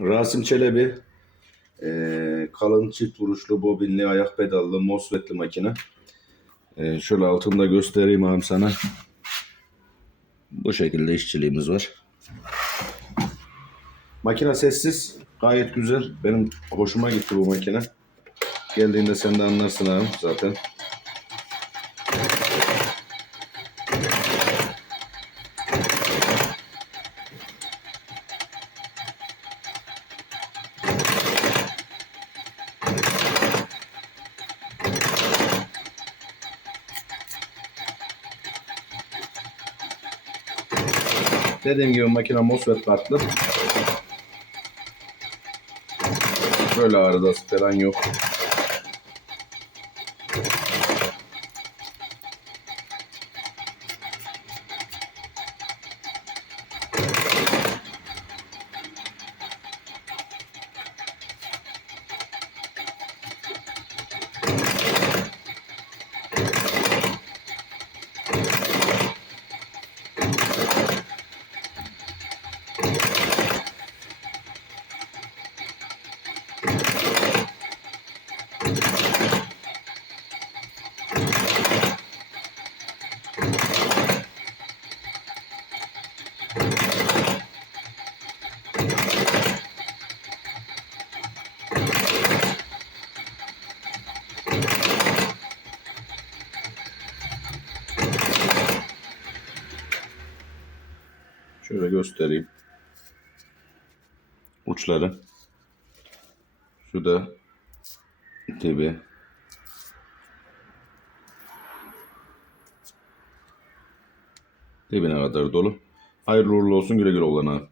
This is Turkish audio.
Rasim Çelebi eee, kalın çift vuruşlu bobinli ayak pedallı MOSFET'li makine. Eee, şöyle altında göstereyim abi sana. Bu şekilde işçiliğimiz var. Makine sessiz. Gayet güzel. Benim hoşuma gitti bu makine. Geldiğinde sen de anlarsın abi zaten. Dediğim gibi makine MOSFET kartlı. Böyle arızası falan yok. Şöyle göstereyim. Uçları. Şu da dibi. Dibine kadar dolu. Hayırlı uğurlu olsun güle güle olan abi.